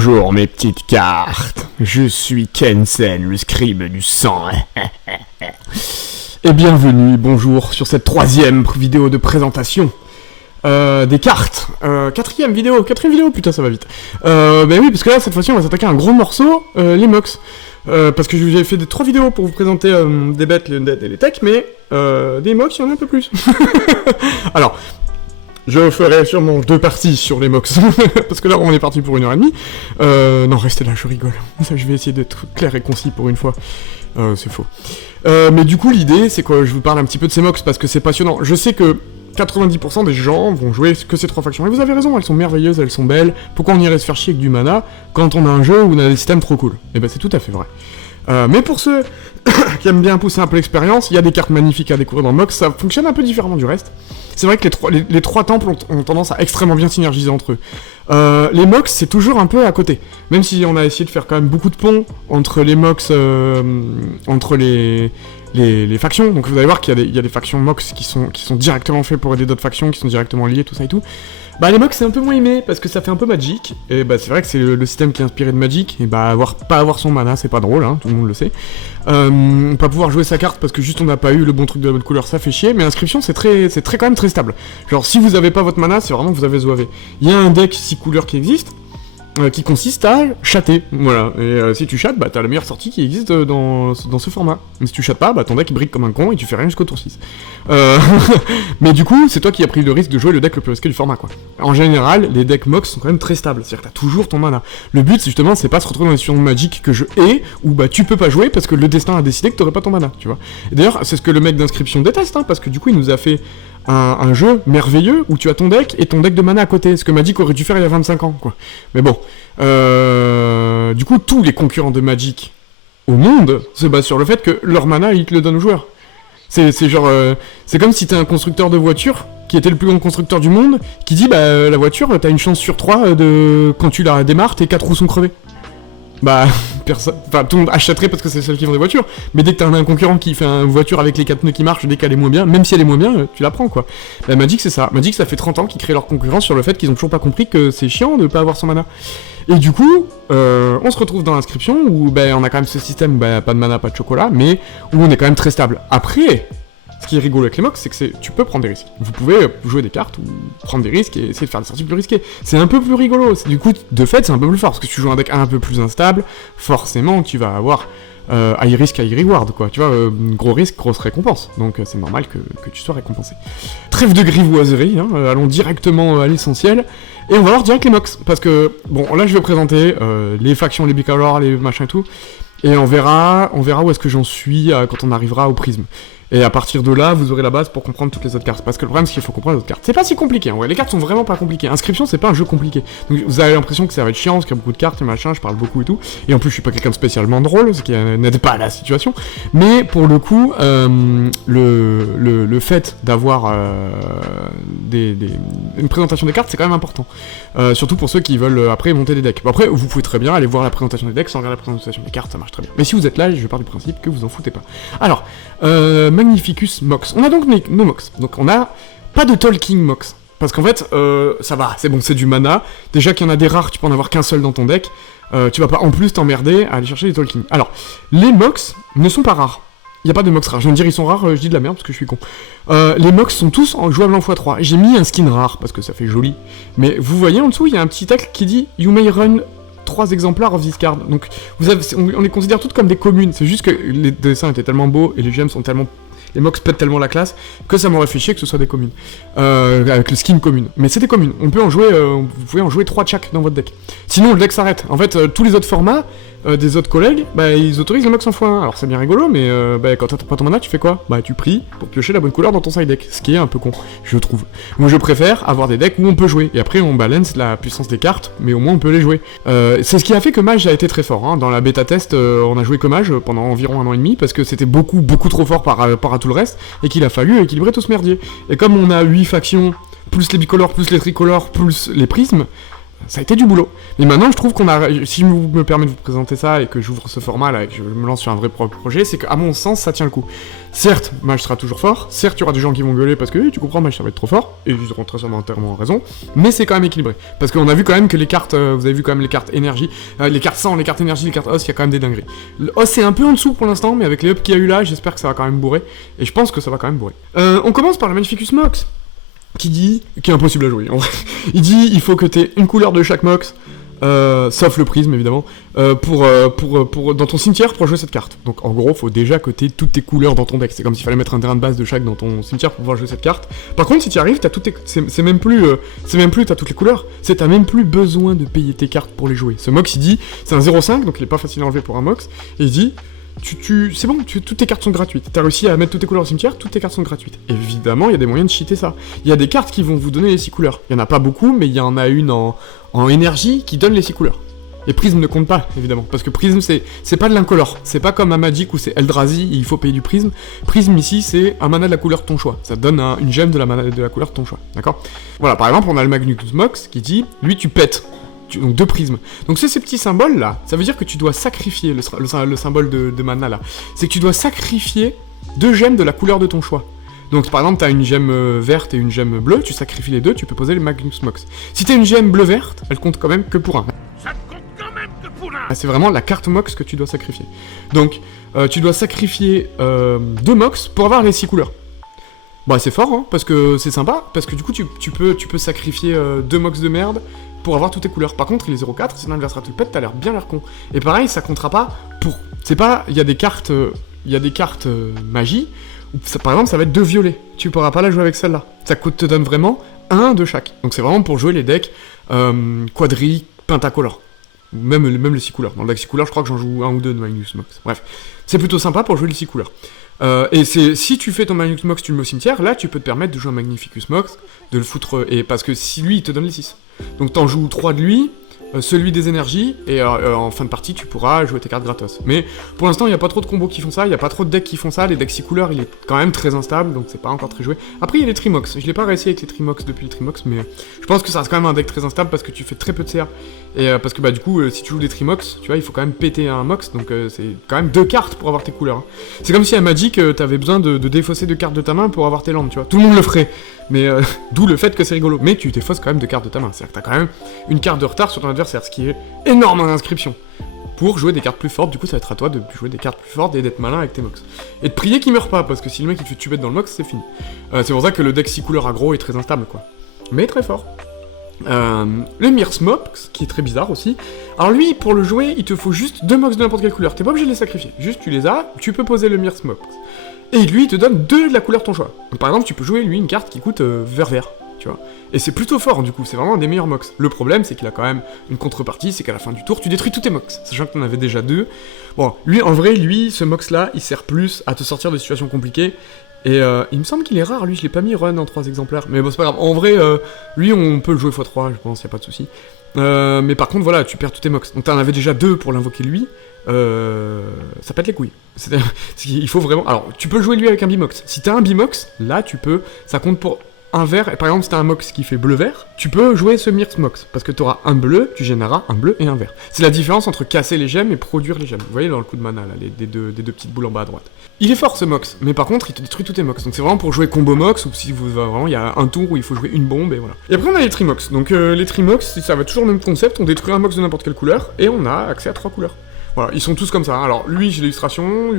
Bonjour mes petites cartes, je suis Kensen, le scribe du sang. Et bienvenue, bonjour, sur cette troisième vidéo de présentation des cartes. Quatrième vidéo, putain ça va vite. Ben oui, parce que là, cette fois-ci, on va s'attaquer à un gros morceau, les Mox. Parce que j'ai fait 3 vidéos pour vous présenter des bêtes, les undead et les techs, mais des Mox, il y en a un peu plus. Alors, je ferai sûrement 2 parties sur les Mox, parce que là, on est parti pour 1h30. Non, restez là, je rigole. Ça, je vais essayer d'être clair et concis pour une fois. C'est faux. Mais du coup, l'idée, c'est que je vous parle un petit peu de ces Mox, parce que c'est passionnant. Je sais que 90% des gens vont jouer que ces 3 factions. Et vous avez raison, elles sont merveilleuses, elles sont belles. Pourquoi on irait se faire chier avec du mana quand on a un jeu où on a des systèmes trop cool? Et ben c'est tout à fait vrai. Mais pour ceux qui aiment bien pousser un peu l'expérience, il y a des cartes magnifiques à découvrir dans Mox, ça fonctionne un peu différemment du reste. C'est vrai que les trois temples ont tendance à extrêmement bien synergiser entre eux. Les Mox, c'est toujours un peu à côté. Même si on a essayé de faire quand même beaucoup de ponts entre les Mox, entre les factions. Donc vous allez voir qu'il y a des factions Mox qui sont directement faites pour aider d'autres factions, qui sont directement liées, tout ça et tout. Bah les Mox c'est un peu moins aimé, parce que ça fait un peu Magic, et bah c'est vrai que c'est le système qui est inspiré de Magic, et bah pas avoir son mana c'est pas drôle, hein, tout le monde le sait. Pas pouvoir jouer sa carte parce que juste on n'a pas eu le bon truc de la bonne couleur, ça fait chier, mais inscription c'est quand même très stable. Genre si vous avez pas votre mana, c'est vraiment que vous avez zouavé. Il y a un deck 6 couleurs qui existe, qui consiste à chatter, voilà, et si tu chattes, bah t'as la meilleure sortie qui existe dans ce format. Mais si tu chattes pas, bah ton deck il brille comme un con et tu fais rien jusqu'au tour 6. Mais du coup, c'est toi qui as pris le risque de jouer le deck le plus risqué du format, quoi. En général, les decks Mox sont quand même très stables, c'est-à-dire que t'as toujours ton mana. Le but, justement, c'est pas se retrouver dans une situation de Magic que je hais, où bah tu peux pas jouer parce que le destin a décidé que t'aurais pas ton mana, tu vois. Et d'ailleurs, c'est ce que le mec d'inscription déteste, hein, parce que du coup, il nous a fait un jeu merveilleux où tu as ton deck et ton deck de mana à côté, ce que Magic aurait dû faire il y a 25 ans, quoi. Mais bon, du coup, tous les concurrents de Magic au monde se basent sur le fait que leur mana, ils te le donnent aux joueurs. C'est genre, c'est comme si t'es un constructeur de voiture, qui était le plus grand constructeur du monde, qui dit, bah, la voiture, t'as une chance sur 3 quand tu la démarres, tes 4 roues sont crevées. Bah, personne, enfin, tout le monde achèterait parce que c'est celle qui vend des voitures, mais dès que t'as un concurrent qui fait une voiture avec les 4 pneus qui marchent, dès qu'elle est moins bien, même si elle est moins bien, tu la prends, quoi. Bah, Magic, c'est ça. Magic, ça fait 30 ans qu'ils créent leur concurrence sur le fait qu'ils ont toujours pas compris que c'est chiant de pas avoir son mana. Et du coup, on se retrouve dans l'inscription où, bah, on a quand même ce système où, bah, pas de mana, pas de chocolat, mais où on est quand même très stable. Après, ce qui est rigolo avec les Mox, c'est que tu peux prendre des risques. Vous pouvez jouer des cartes ou prendre des risques et essayer de faire des sorties plus risquées. C'est un peu plus rigolo. Du coup, de fait, c'est un peu plus fort. Parce que si tu joues un deck un peu plus instable, forcément, tu vas avoir high risk, high reward, quoi. Tu vois, gros risque, grosse récompense. Donc, c'est normal que tu sois récompensé. Trêve de grivoiserie, hein, allons directement à l'essentiel. Et on va voir direct les Mox. Parce que, bon, là, je vais présenter les factions, les bicolores, les machins et tout. Et on verra où est-ce que j'en suis quand on arrivera au prisme. Et à partir de là, vous aurez la base pour comprendre toutes les autres cartes. Parce que le problème, c'est qu'il faut comprendre les autres cartes. C'est pas si compliqué, hein, ouais, les cartes sont vraiment pas compliquées. Inscription, c'est pas un jeu compliqué. Donc vous avez l'impression que ça va être chiant, parce qu'il y a beaucoup de cartes et machin, je parle beaucoup et tout. Et en plus, je suis pas quelqu'un de spécialement drôle, ce qui n'aide pas à la situation. Mais pour le coup, le fait d'avoir une présentation des cartes, c'est quand même important. Surtout pour ceux qui veulent après monter des decks. Bon, après, vous pouvez très bien aller voir la présentation des decks sans regarder la présentation des cartes, ça marche très bien. Mais si vous êtes là, je pars du principe que vous en foutez pas. Alors, Magnificus Mox. On a donc nos Mox. Donc on a pas de Talking Mox. Parce qu'en fait, ça va, c'est bon, c'est du mana. Déjà qu'il y en a des rares, tu peux en avoir qu'un seul dans ton deck. Tu vas pas en plus t'emmerder à aller chercher des Talking. Alors, les Mox ne sont pas rares. Il y a pas de Mox rares. Je viens de dire ils sont rares, je dis de la merde parce que je suis con. Les Mox sont tous jouables en x3. J'ai mis un skin rare parce que ça fait joli. Mais vous voyez en dessous, il y a un petit texte qui dit You may run 3 exemplaires of this card. Donc on les considère toutes comme des communes. C'est juste que les dessins étaient tellement beaux et les gemmes sont tellement... Les Mox pètent tellement la classe que ça m'aurait fait chier que ce soit des communes. Avec le skin commune. Mais c'est des communes. On peut en jouer, vous pouvez en jouer 3 de chaque dans votre deck. Sinon le deck s'arrête. En fait, tous les autres formats des autres collègues, bah ils autorisent le Mox en x1. Alors c'est bien rigolo, mais bah, quand t'as pas ton mana, tu fais quoi? Bah tu pries pour piocher la bonne couleur dans ton side deck. Ce qui est un peu con, je trouve. Moi je préfère avoir des decks où on peut jouer. Et après on balance la puissance des cartes, mais au moins on peut les jouer. C'est ce qui a fait que Mage a été très fort. Hein. Dans la bêta test, on a joué que Mage pendant environ 1 an et demi, parce que c'était beaucoup trop fort par rapport à tout le reste, et qu'il a fallu équilibrer tout ce merdier. Et comme on a 8 factions, plus les bicolores, plus les tricolores, plus les prismes, Ça a été du boulot. Mais maintenant, je trouve qu'on a... Si je me permets de vous présenter ça et que j'ouvre ce format là et que je me lance sur un vrai projet, c'est qu'à mon sens, ça tient le coup. Certes, Mage sera toujours fort. Certes, il y aura des gens qui vont gueuler parce que tu comprends, Mage ça va être trop fort. Et ils auront très sûrement entièrement raison. Mais c'est quand même équilibré. Parce qu'on a vu quand même que les cartes... vous avez vu quand même les cartes énergie. Les cartes sang, les cartes énergie, les cartes os, il y a quand même des dingueries. Le os c'est un peu en dessous pour l'instant, mais avec les ups qu'il y a eu là, j'espère que ça va quand même bourrer. Et je pense que ça va quand même bourrer. On commence par le Magnificus Mox. Qui est impossible à jouer. En vrai. Il dit il faut que t'aies une couleur de chaque Mox, sauf le prisme évidemment, dans ton cimetière pour jouer cette carte. Donc en gros, faut déjà que t'aies toutes tes couleurs dans ton deck. C'est comme s'il fallait mettre un terrain de base de chaque dans ton cimetière pour pouvoir jouer cette carte. Par contre, si tu y arrives, t'as toutes tes... c'est même plus t'as toutes les couleurs. T'as même plus besoin de payer tes cartes pour les jouer. Ce Mox il dit c'est un 0,5 donc il est pas facile à enlever pour un Mox. Et il dit c'est bon, toutes tes cartes sont gratuites. T'as réussi à mettre toutes tes couleurs au cimetière, toutes tes cartes sont gratuites. Évidemment, il y a des moyens de cheater ça. Il y a des cartes qui vont vous donner les 6 couleurs. Il y en a pas beaucoup, mais il y en a une en énergie qui donne les 6 couleurs. Et Prisme ne compte pas, évidemment, parce que Prisme, c'est pas de l'incolore. C'est pas comme à Magic où c'est Eldrazi, il faut payer du Prisme. Prisme, ici, c'est un mana de la couleur de ton choix. Ça te donne une gemme de la couleur de ton choix, d'accord? Voilà, par exemple, on a le Magnificus Mox qui dit, lui, tu pètes. Donc 2 prismes. Donc ces petits symboles là, ça veut dire que tu dois sacrifier le symbole de mana là. C'est que tu dois sacrifier 2 gemmes de la couleur de ton choix. Donc par exemple t'as une gemme verte et une gemme bleue, tu sacrifies les deux, tu peux poser le Magnificus Mox. Si t'as une gemme bleu-verte, elle compte quand même que pour un. Ça ne compte quand même que pour un. C'est vraiment la carte Mox que tu dois sacrifier. Donc tu dois sacrifier 2 Mox pour avoir les 6 couleurs. Bah c'est fort hein, parce que c'est sympa, parce que du coup tu peux sacrifier 2 Mox de merde pour avoir toutes tes couleurs. Par contre, il est 0,4, si l'adversaire te le pète, t'as l'air bien con. Et pareil, ça comptera pas pour... C'est pas... Il y a des cartes... magie, où ça, par exemple, ça va être 2 violets. Tu pourras pas la jouer avec celle-là. Ça te donne vraiment 1 de chaque. Donc c'est vraiment pour jouer les decks quadri, pentacolore. Même les 6 couleurs. Dans le deck 6 couleurs, je crois que j'en joue 1 ou 2 de Magnificus Mox. Bref. C'est plutôt sympa pour jouer les 6 couleurs. Et si tu fais ton Magnificus Mox, tu le mets au cimetière, là tu peux te permettre de jouer un Magnificus Mox, de le foutre... Et parce que si lui, il te donne les 6. Donc t'en joues 3 de lui, celui des énergies, et en fin de partie, tu pourras jouer tes cartes gratos. Mais pour l'instant, il n'y a pas trop de combos qui font ça, il n'y a pas trop de decks qui font ça, les decks 6 couleurs, il est quand même très instable, donc c'est pas encore très joué. Après, il y a les Trimox, je l'ai pas réussi avec les Trimox depuis le Trimox, mais je pense que ça reste quand même un deck très instable parce que tu fais très peu de CR. Et parce que bah du coup, si tu joues des Trimox, tu vois, il faut quand même péter un Mox, donc c'est quand même 2 cartes pour avoir tes couleurs. Hein. C'est comme si à Magic, t'avais besoin de défausser 2 cartes de ta main pour avoir tes landes, tu vois. Tout le monde le ferait, mais d'où le fait que c'est rigolo. Mais tu défausses quand même 2 cartes de ta main, c'est-à-dire que t'as quand même une carte de retard sur ton adversaire, ce qui est énorme en inscription. Pour jouer des cartes plus fortes, du coup ça va être à toi de jouer des cartes plus fortes et d'être malin avec tes Mox. Et de prier qu'il meure pas, parce que si le mec il te fait tuer dans le Mox, c'est fini. C'est pour ça que le deck 6 couleurs aggro est très instable, quoi. Mais très fort. Le Mirror's Mox, qui est très bizarre aussi. Alors lui, pour le jouer, il te faut juste 2 Mox de n'importe quelle couleur. T'es pas obligé de les sacrifier. Juste tu les as, tu peux poser le Mirror's Mox. Et lui, il te donne 2 de la couleur de ton choix. Donc par exemple, tu peux jouer lui une carte qui coûte vert-vert. Tu vois. Et c'est plutôt fort du coup, c'est vraiment un des meilleurs Mox. Le problème c'est qu'il a quand même une contrepartie, c'est qu'à la fin du tour tu détruis tous tes Mox, sachant que t'en avais déjà 2. Bon, lui en vrai, ce Mox là, il sert plus à te sortir de situations compliquées. Et il me semble qu'il est rare, lui je l'ai pas mis run en 3 exemplaires. Mais bon c'est pas grave, en vrai, lui on peut le jouer x3, je pense, y a pas de souci. Mais par contre voilà, tu perds tous tes Mox. Donc t'en avais déjà 2 pour l'invoquer lui. Ça pète les couilles. Il faut vraiment... Alors, tu peux jouer lui avec un Bimox. Si t'as un Bimox, là tu peux... Ça compte pour un vert, et par exemple si t'as un Mox qui fait bleu-vert, tu peux jouer ce Mirror's Mox, parce que t'auras un bleu, tu généreras un bleu et un vert. C'est la différence entre casser les gemmes et produire les gemmes. Vous voyez dans le coup de mana, là, des deux petites boules en bas à droite. Il est fort ce Mox, mais par contre il te détruit tous tes Mox, donc c'est vraiment pour jouer combo Mox, ou si vous vraiment il y a un tour où il faut jouer une bombe, et voilà. Et après on a les Trimox, donc les Trimox, ça va toujours le même concept, on détruit un Mox de n'importe quelle couleur, et on a accès à 3 couleurs. Voilà, ils sont tous comme ça. Alors, lui, j'ai l'illustration,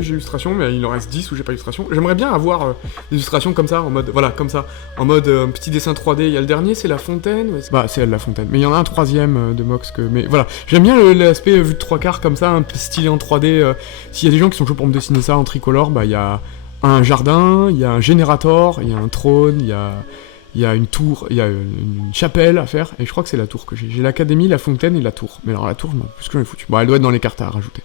mais il en reste 10 où j'ai pas l'illustration. J'aimerais bien avoir l'illustration comme ça, en mode, voilà, comme ça. En mode petit dessin 3D. Il y a le dernier, c'est la fontaine. Ouais, bah, c'est elle, la fontaine. Mais il y en a un troisième de Mox que... Mais voilà, j'aime bien l'aspect vue de 3/4 comme ça, un peu stylé en 3D. S'il y a des gens qui sont chauds pour me dessiner ça en tricolore, bah, il y a un jardin, il y a un générateur, il y a un trône, il y a une tour, il y a une chapelle à faire, et je crois que c'est la tour que j'ai. J'ai l'académie, la fontaine et la tour. Mais alors la tour, je m'en plus que j'en ai foutu. Bon, elle doit être dans les cartes à rajouter.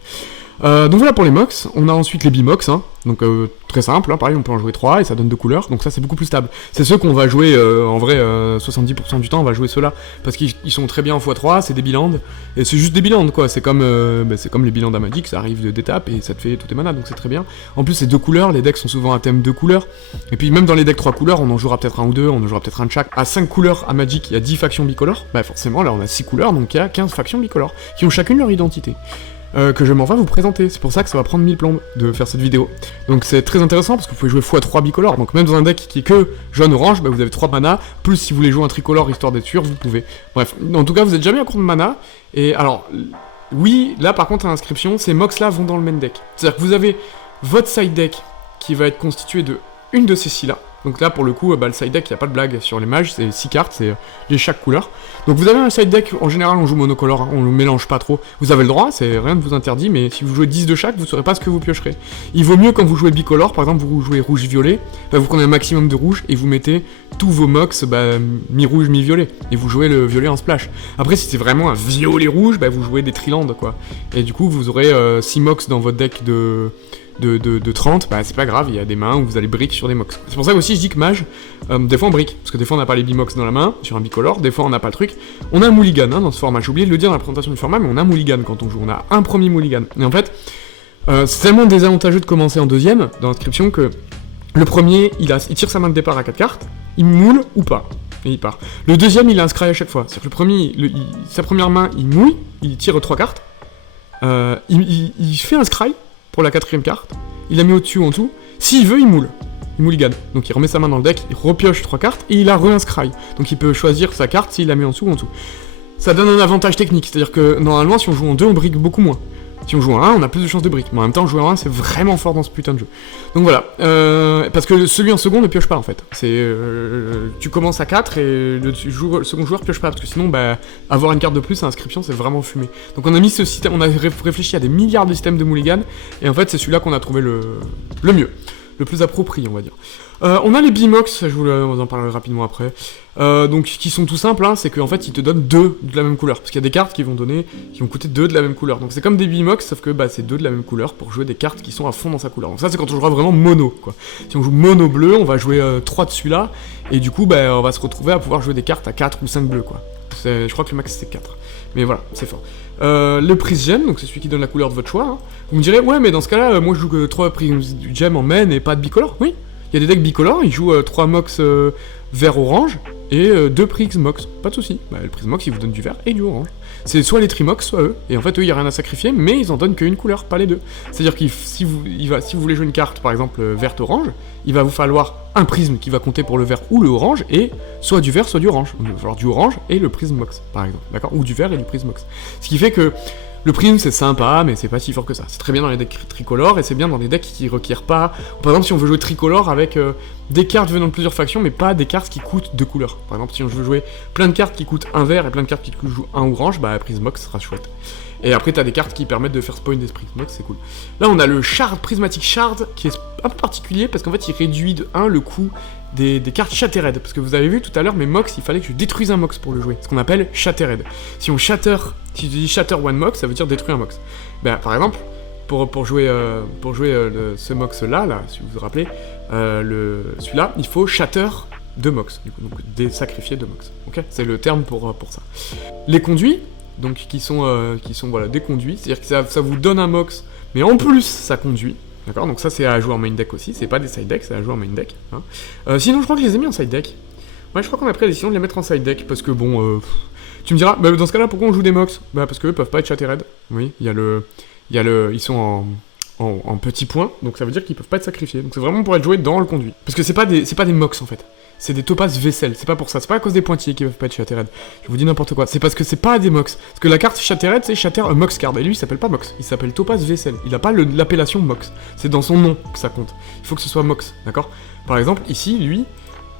Donc voilà pour les Mox. On a ensuite les Bimox, hein. Donc très simple, hein. Pareil on peut en jouer 3 et ça donne 2 couleurs, donc ça c'est beaucoup plus stable. C'est ceux qu'on va jouer en vrai 70% du temps on va jouer ceux-là, parce qu'ils sont très bien en x3, c'est des bilandes, et c'est juste des bilandes quoi, c'est comme les bilandes à Magic, ça arrive d'étape et ça te fait toutes tes manas, donc c'est très bien. En plus c'est 2 couleurs, les decks sont souvent à thème 2 couleurs, et puis même dans les decks 3 couleurs, on en jouera peut-être un ou deux, on en jouera peut-être un de chaque. À 5 couleurs à Magic, il y a 10 factions bicolores, bah forcément là on a 6 couleurs, donc il y a 15 factions bicolores, qui ont chacune leur identité. Que je m'en vais vous présenter, c'est pour ça que ça va prendre 1000 plombes de faire cette vidéo. Donc c'est très intéressant parce que vous pouvez jouer x3 bicolore, donc même dans un deck qui est que jaune-orange, bah vous avez 3 mana, plus si vous voulez jouer un tricolore histoire d'être sûr, vous pouvez. Bref, en tout cas vous êtes jamais à court de mana, et alors, oui, là par contre à l'inscription, ces Mox là vont dans le main deck. C'est-à-dire que vous avez votre side deck qui va être constitué de une de ces 6 là. Donc là, pour le coup, le side deck, il n'y a pas de blague sur les mages, c'est 6 cartes, c'est les chaque couleur. Donc vous avez un side deck, en général, on joue monocolore, hein, on le mélange pas trop. Vous avez le droit, c'est rien ne vous interdit, mais si vous jouez 10 de chaque, vous ne saurez pas ce que vous piocherez. Il vaut mieux quand vous jouez bicolore, par exemple, vous jouez rouge-violet, vous prenez un maximum de rouge et vous mettez tous vos Mox mi-rouge, mi-violet. Et vous jouez le violet en splash. Après, si c'est vraiment un violet-rouge, vous jouez des trilandes, quoi. Et du coup, vous aurez 6 Mox dans votre deck de 30, c'est pas grave, il y a des mains où vous allez brick sur des Mox. C'est pour ça que aussi je dis que mage, des fois on brick, parce que des fois on n'a pas les bimox dans la main, sur un bicolore, des fois on n'a pas le truc. On a un mulligan dans ce format, j'ai oublié de le dire dans la présentation du format, mais on a un mulligan quand on joue, on a un premier mulligan. Et en fait, c'est tellement désavantageux de commencer en deuxième, dans l'inscription, que le premier, il tire sa main de départ à 4 cartes, il moule ou pas, et il part. Le deuxième, il a un scry à chaque fois, c'est-à-dire que le premier, sa première main, il mouille, il tire 3 cartes, il fait un scry, pour la 4ème carte, il la met au-dessus ou en dessous, s'il veut il moule, il mulligan, donc il remet sa main dans le deck, il repioche 3 cartes, et il a un scry, donc il peut choisir sa carte s'il la met en dessous ou en dessous. Ça donne un avantage technique, c'est-à-dire que normalement si on joue en 2 on brique beaucoup moins, si on joue en 1 on a plus de chances de brique, mais en même temps jouer en 1 c'est vraiment fort dans ce putain de jeu. Donc voilà, parce que celui en second ne pioche pas en fait, c'est tu commences à 4 et le second joueur pioche pas, parce que sinon avoir une carte de plus à inscription c'est vraiment fumé. Donc on a mis ce système, on a réfléchi à des milliards de systèmes de mulligan, et en fait c'est celui-là qu'on a trouvé le mieux, le plus approprié on va dire. On a les Bimox, je vous en parlerai rapidement après, donc qui sont tout simples, hein, c'est qu'en fait ils te donnent 2 de la même couleur, parce qu'il y a des cartes qui vont coûter 2 de la même couleur, donc c'est comme des Bimox, sauf que c'est 2 de la même couleur pour jouer des cartes qui sont à fond dans sa couleur. Donc ça c'est quand on jouera vraiment mono, quoi. Si on joue mono bleu, on va jouer 3 de celui-là, et du coup on va se retrouver à pouvoir jouer des cartes à 4 ou 5 bleus, quoi. Je crois que le max c'est 4, mais voilà, c'est fort. Le Prism Gem, donc c'est celui qui donne la couleur de votre choix, hein. Vous me direz, ouais mais dans ce cas là, moi je joue que 3 Prism Gem en main et pas de bicolore, oui. Il y a des decks bicolores, ils jouent 3 Mox vert-orange et 2 Prism Mox, pas de soucis. Le Prism Mox il vous donne du vert et du orange. C'est soit les Trimox, soit eux, et en fait eux il n'y a rien à sacrifier, mais ils en donnent qu'une couleur, pas les deux. C'est-à-dire que si vous voulez jouer une carte par exemple verte-orange, il va vous falloir un prisme qui va compter pour le vert ou le orange, et soit du vert soit du orange. Donc il va falloir du orange et le Prism Mox par exemple, d'accord, ou du vert et du Prism Mox. Ce qui fait que le prisme c'est sympa, mais c'est pas si fort que ça. C'est très bien dans les decks tricolores, et c'est bien dans les decks qui requièrent pas... Par exemple, si on veut jouer tricolore avec des cartes venant de plusieurs factions, mais pas des cartes qui coûtent 2 couleurs. Par exemple, si on veut jouer plein de cartes qui coûtent un vert et plein de cartes qui coûtent un orange, Prism Mox sera chouette. Et après, t'as des cartes qui permettent de faire spawn des Prism Mox, c'est cool. Là, on a le Shard, Prismatic Shard, qui est un peu particulier, parce qu'en fait, il réduit de 1 le coût des cartes Shattered, parce que vous avez vu tout à l'heure, mes Mox, il fallait que je détruise un Mox pour le jouer, ce qu'on appelle Shattered. Si tu dis Shatter one Mox, ça veut dire détruire un Mox. Par exemple, pour jouer ce Mox là, si vous vous rappelez, celui-là, il faut Shatter 2 Mox, du coup, donc désacrifier 2 Mox. Ok, c'est le terme pour ça. Les conduits, donc qui sont voilà, des conduits, c'est-à-dire que ça vous donne un Mox, mais en plus ça conduit. D'accord, donc ça c'est à jouer en main deck aussi, c'est pas des side decks, c'est à jouer en main deck. Hein. Sinon je crois que je les ai mis en side deck. Ouais, je crois qu'on a pris la décision de les mettre en side deck, parce que bon, tu me diras, dans ce cas là pourquoi on joue des Mox? Parce qu'eux peuvent pas être Shattered. Oui, ils sont en petits points, donc ça veut dire qu'ils peuvent pas être sacrifiés. Donc c'est vraiment pour être joué dans le conduit. Parce que c'est pas des Mox en fait. C'est des topaz vaisselle, c'est pas pour ça, c'est pas à cause des pointillés qui peuvent pas être Shattered. Je vous dis n'importe quoi, c'est parce que c'est pas des Mox. Parce que la carte Shattered, c'est Shatter a Mox card, et lui il s'appelle pas Mox, il s'appelle topaz vaisselle. Il a pas l'appellation Mox, c'est dans son nom que ça compte. Il faut que ce soit Mox, d'accord? Par exemple, ici, lui,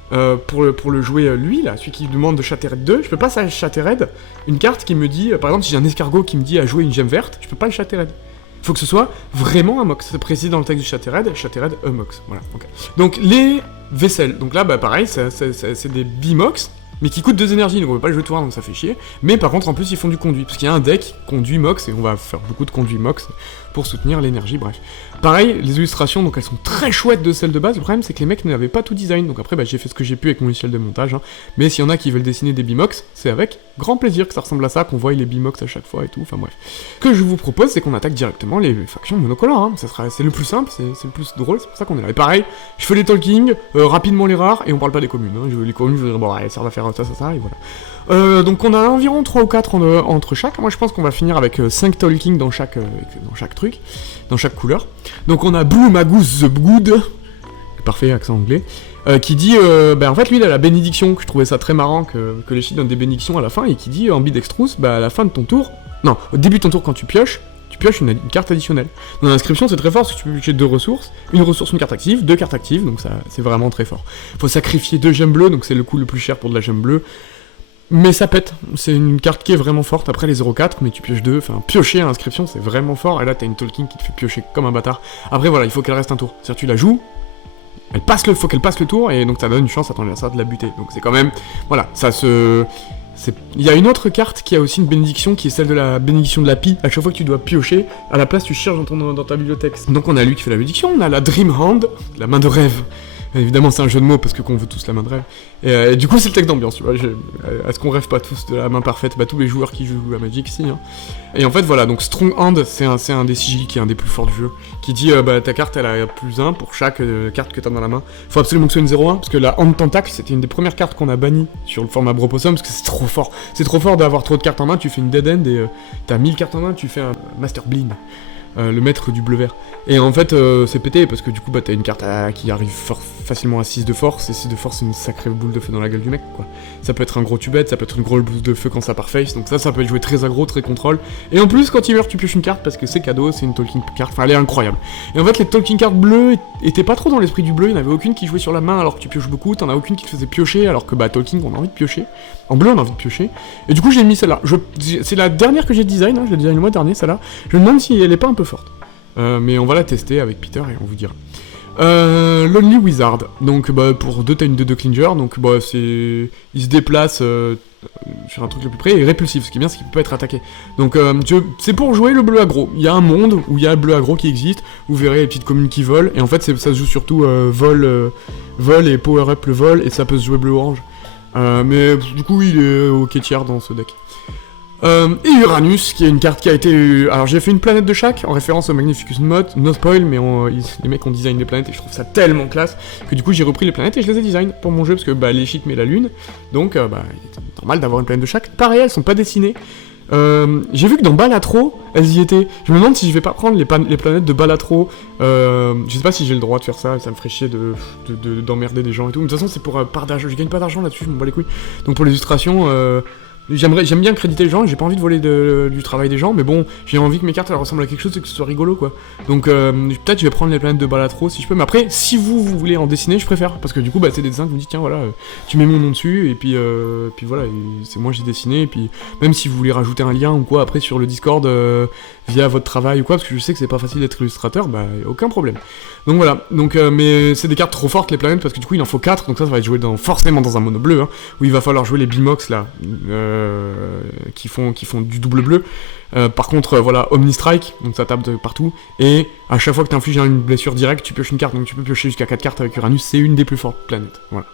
pour le jouer, lui là, celui qui demande de Shattered 2, je peux pas ça Shattered une carte qui me dit, par exemple, si j'ai un escargot qui me dit à jouer une gemme verte, je peux pas le Shattered. Faut que ce soit vraiment un Mox, c'est précis dans le texte du Shattered a Mox, voilà, ok. Donc les vaisselles, donc là pareil, c'est des Bimox, mais qui coûtent 2 énergies, donc on peut pas les jouer tout donc ça fait chier. Mais par contre en plus ils font du conduit, parce qu'il y a un deck conduit Mox, et on va faire beaucoup de conduit Mox pour soutenir l'énergie, bref. Pareil, les illustrations, donc elles sont très chouettes de celles de base, le problème c'est que les mecs n'avaient pas tout design, donc après j'ai fait ce que j'ai pu avec mon logiciel de montage, hein. Mais s'il y en a qui veulent dessiner des Bimox, c'est avec grand plaisir que ça ressemble à ça, qu'on voit les Bimox à chaque fois et tout, enfin bref. Ce que je vous propose, c'est qu'on attaque directement les factions monocolores, hein. C'est le plus simple, c'est le plus drôle, c'est pour ça qu'on est là. Et pareil, je fais les talking, rapidement les rares, et on parle pas des communes, hein. Les communes, je veux dire, bon, elles servent à faire ça, et voilà. Donc on a environ 3 ou 4 entre chaque. Moi je pense qu'on va finir avec 5 talking dans chaque truc, dans chaque couleur. Donc on a Blue Magus the Good, parfait accent anglais, qui dit, en fait lui il a la bénédiction, que je trouvais ça très marrant que les chiens donnent des bénédictions à la fin, et qui dit ambidextrous, à la fin de ton tour, non, au début de ton tour quand tu pioches une carte additionnelle. Dans l'inscription c'est très fort parce que tu peux piocher 2 ressources, une ressource, une carte active, 2 cartes actives, donc ça c'est vraiment très fort. Faut sacrifier 2 gemmes bleues, donc c'est le coût le plus cher pour de la gemme bleue. Mais ça pète, c'est une carte qui est vraiment forte, après les 0,4, mais tu pioches 2, enfin piocher à inscription c'est vraiment fort, et là t'as une talking qui te fait piocher comme un bâtard. Après voilà, il faut qu'elle reste un tour, c'est-à-dire tu la joues, faut qu'elle passe le tour, et donc ça donne une chance à ton adversaire de la buter, donc c'est quand même, voilà, ça se... Il y a une autre carte qui a aussi une bénédiction, qui est celle de la bénédiction de la pie, à chaque fois que tu dois piocher, à la place tu cherches dans ta bibliothèque. Donc on a lui qui fait la bénédiction, on a la Dream Hand, la main de rêve. Évidemment c'est un jeu de mots parce qu'on veut tous la main de rêve. Et du coup c'est le texte d'ambiance, tu vois. Est-ce qu'on rêve pas tous de la main parfaite? Tous les joueurs qui jouent à Magic, si. Hein. Et en fait voilà, donc Strong Hand, c'est un des sigils qui est un des plus forts du jeu, qui dit ta carte elle a +1 pour chaque carte que t'as dans la main. Faut absolument que ce soit une 0-1, parce que la Hand Tentacle c'était une des premières cartes qu'on a bannies sur le format Bropossum, parce que c'est trop fort. C'est trop fort d'avoir trop de cartes en main, tu fais une dead end et t'as 1000 cartes en main, tu fais un Master Blind. Le maître du bleu vert. Et en fait, c'est pété, parce que du coup, t'as une carte qui arrive facilement à 6 de force, et 6 de force, c'est une sacrée boule de feu dans la gueule du mec, quoi. Ça peut être un gros tubette, ça peut être une grosse boule de feu quand ça part face, donc ça peut être joué très aggro, très contrôle. Et en plus, quand il meurt, tu pioches une carte, parce que c'est cadeau, c'est une talking card, enfin, elle est incroyable. Et en fait, les talking cards bleues étaient pas trop dans l'esprit du bleu, il n'y en avait aucune qui jouait sur la main alors que tu pioches beaucoup, t'en as aucune qui te faisait piocher, alors que talking, on a envie de piocher. En bleu, on a envie de piocher. Et du coup, j'ai mis celle-là. C'est la dernière que j'ai design, hein, je l'ai design le mois dernier, celle-là. Je me demande si elle est pas un peu forte. Mais on va la tester avec Peter et on vous dira. Lonely Wizard, donc pour 2 t'as une 2 de Klinger, donc il se déplace sur un truc le plus près, et répulsif, ce qui est bien c'est qu'il peut pas être attaqué. Donc c'est pour jouer le bleu aggro, il y a un monde où il y a le bleu aggro qui existe, vous verrez les petites communes qui volent, et en fait ça se joue surtout vol et power up le vol, et ça peut se jouer bleu-orange. Mais du coup il est ok tiers dans ce deck. Et Uranus, qui est une carte qui a été... Alors j'ai fait une planète de chaque, en référence au Magnificus Mod, no spoil, mais les mecs ont design les planètes et je trouve ça tellement classe, que du coup j'ai repris les planètes et je les ai design pour mon jeu, parce que les shit met la lune, donc il est normal d'avoir une planète de chaque. Pareil, elles sont pas dessinées. J'ai vu que dans Balatro, elles y étaient. Je me demande si je vais pas prendre les planètes de Balatro. Je sais pas si j'ai le droit de faire ça, ça me ferait chier d'emmerder des gens et tout. Mais de toute façon c'est pour part d'argent, je gagne pas d'argent là-dessus, je m'en bats les couilles. Donc pour les illustrations... J'aime bien créditer les gens, j'ai pas envie de voler du travail des gens, mais bon, j'ai envie que mes cartes elles ressemblent à quelque chose et que ce soit rigolo quoi. Donc peut-être je vais prendre les planètes de Balatro si je peux, mais après, si vous voulez en dessiner, je préfère, parce que du coup, c'est des dessins que vous me dites, tiens voilà, tu mets mon nom dessus, et puis voilà, c'est moi j'ai dessiné, et puis même si vous voulez rajouter un lien ou quoi après sur le Discord via votre travail ou quoi, parce que je sais que c'est pas facile d'être illustrateur, aucun problème. Donc voilà, mais c'est des cartes trop fortes les planètes, parce que du coup il en faut 4, donc ça va être joué forcément dans un mono bleu, hein, où il va falloir jouer les Bimox là, qui font du double bleu. Par contre, voilà, Omnistrike, donc ça tape de partout, et à chaque fois que tu infliges une blessure directe, tu pioches une carte, donc tu peux piocher jusqu'à 4 cartes avec Uranus, c'est une des plus fortes planètes. Voilà.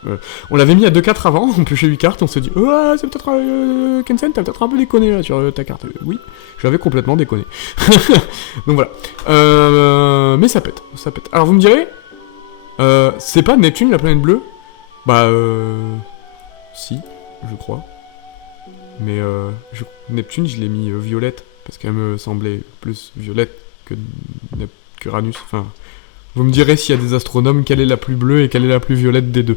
On l'avait mis à 2-4 avant, on piochait 8 cartes, on se dit, c'est peut-être Kensen, t'as peut-être un peu déconné là sur ta carte. Oui, j'avais complètement déconné. Donc voilà. Mais ça pète, ça pète. Alors vous me direz, c'est pas Neptune la planète bleue? Si, je crois. Mais Neptune, je l'ai mis violette, parce qu'elle me semblait plus violette qu'Uranus. Enfin, vous me direz s'il y a des astronomes, quelle est la plus bleue et quelle est la plus violette des deux.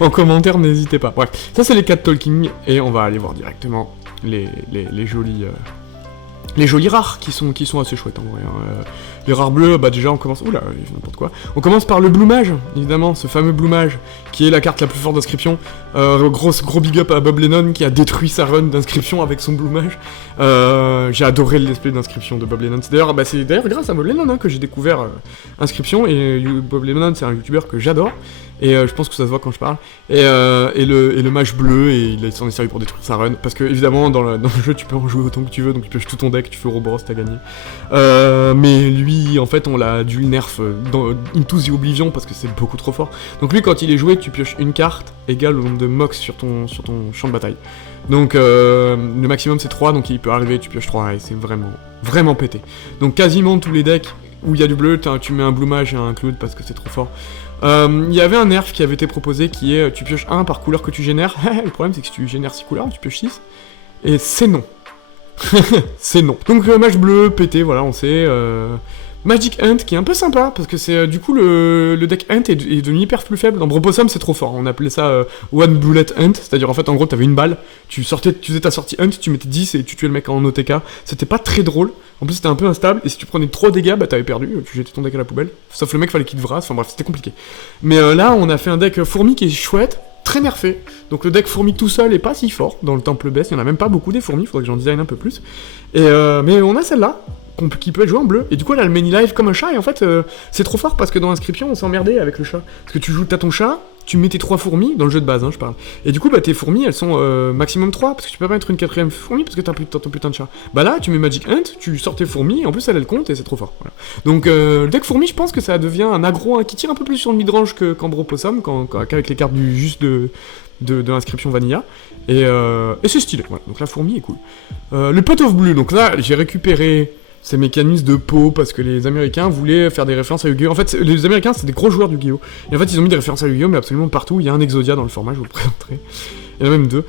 En commentaire, n'hésitez pas. Bref, ça c'est les 4 talking, et on va aller voir directement les jolis rares qui sont assez chouettes en vrai. Hein. Les rares bleus, bah déjà on commence... Oula, n'importe quoi. On commence par le Blue Mage, évidemment, ce fameux Blue Mage, qui est la carte la plus forte d'inscription. Gros big up à Bob Lennon, qui a détruit sa run d'inscription avec son Blue Mage. J'ai adoré le display d'inscription de Bob Lennon. C'est d'ailleurs grâce à Bob Lennon hein, que j'ai découvert Inscription, et Bob Lennon c'est un youtubeur que j'adore. Et je pense que ça se voit quand je parle. Et le mage bleu, et il s'en est servi pour détruire sa run. Parce que, évidemment, dans le jeu, tu peux en jouer autant que tu veux, donc tu pioches tout ton deck, tu fais Ouroboros, t'as gagné. Mais lui, en fait, on l'a dû le nerf dans Into the Oblivion, parce que c'est beaucoup trop fort. Donc lui, quand il est joué, tu pioches une carte égale au nombre de mox sur ton champ de bataille. Donc le maximum c'est 3, donc il peut arriver, tu pioches 3, et c'est vraiment pété. Donc quasiment tous les decks où il y a du bleu, tu mets un Blue Mage et un Cloud, parce que c'est trop fort. Il y avait un nerf qui avait été proposé qui est tu pioches 1 par couleur que tu génères. Le problème c'est que si tu génères 6 couleurs, tu pioches 6. Et c'est non. C'est non. Donc mage bleu, pété, voilà, on sait. Magic Hunt qui est un peu sympa parce que c'est du coup le deck Hunt est devenu hyper plus faible. Dans Bropossum c'est trop fort, on appelait ça One Bullet Hunt, c'est-à-dire en fait en gros t'avais une balle, tu faisais ta sortie Hunt, tu mettais 10 et tu tuais le mec en OTK. C'était pas très drôle, en plus c'était un peu instable et si tu prenais trop de dégâts bah t'avais perdu, tu jetais ton deck à la poubelle. Sauf le mec fallait qu'il te vrasse, enfin bref c'était compliqué. Mais là on a fait un deck fourmi qui est chouette, très nerfé. Donc le deck fourmi tout seul est pas si fort dans le temple baisse, il y en a même pas beaucoup des fourmis, faudrait que j'en design un peu plus. Mais on a celle-là qui peut être jouée en bleu, et du coup elle a le many life comme un chat, et en fait c'est trop fort parce que dans l'inscription on s'emmerdait avec le chat. Parce que t'as ton chat, tu mets tes 3 fourmis, dans le jeu de base hein, je parle, et du coup bah tes fourmis elles sont maximum 3, parce que tu peux pas mettre une 4ème fourmi parce que t'as ton putain de chat. Bah là tu mets Magic Hunt, tu sors tes fourmis, et en plus elle compte et c'est trop fort. Voilà. Donc le deck fourmi je pense que ça devient un aggro qui tire un peu plus sur le midrange qu'en Bropossum, qu'avec les cartes de l'inscription Vanilla, et c'est stylé, voilà. Donc la fourmi est cool. Le Pot of Blue, donc là j'ai récupéré ces mécanismes de pot parce que les Américains voulaient faire des références à Yu-Gi-Oh! En fait, les Américains c'est des gros joueurs du Yu-Gi-Oh! Et en fait ils ont mis des références à Yu-Gi-Oh! Mais absolument partout, il y a un Exodia dans le format, je vous le présenterai. Il y en a même 2.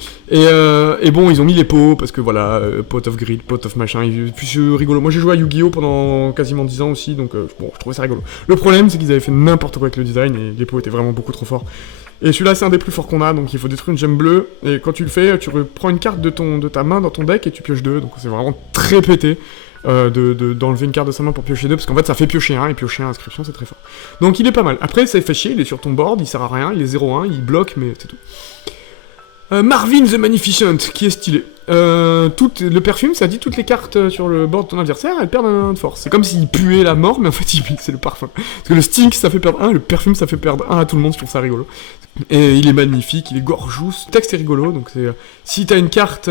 Et bon, ils ont mis les pots, parce que voilà, Pot of Grid, Pot of machin, et puis c'est rigolo. Moi j'ai joué à Yu-Gi-Oh! Pendant quasiment 10 ans aussi, donc bon, je trouvais ça rigolo. Le problème c'est qu'ils avaient fait n'importe quoi avec le design, et les pots étaient vraiment beaucoup trop forts. Et celui-là c'est un des plus forts qu'on a, donc il faut détruire une gemme bleue, et quand tu le fais, tu reprends une carte de ta main dans ton deck, et tu pioches 2, donc c'est vraiment très pété. D'enlever une carte de sa main pour piocher 2, parce qu'en fait ça fait piocher 1, et piocher 1 inscription c'est très fort. Donc il est pas mal. Après ça fait chier, il est sur ton board, il sert à rien, il est 0-1, il bloque, mais c'est tout. Marvin the Magnificent, qui est stylé. Le perfume, ça dit toutes les cartes sur le board de ton adversaire, elles perdent 1 de force. C'est comme s'il puait la mort, mais en fait c'est le parfum. Parce que le stink ça fait perdre 1, le perfume ça fait perdre 1 à tout le monde, je trouve ça rigolo. Et il est magnifique, il est gorgeous, le texte est rigolo, donc c'est... si t'as une carte,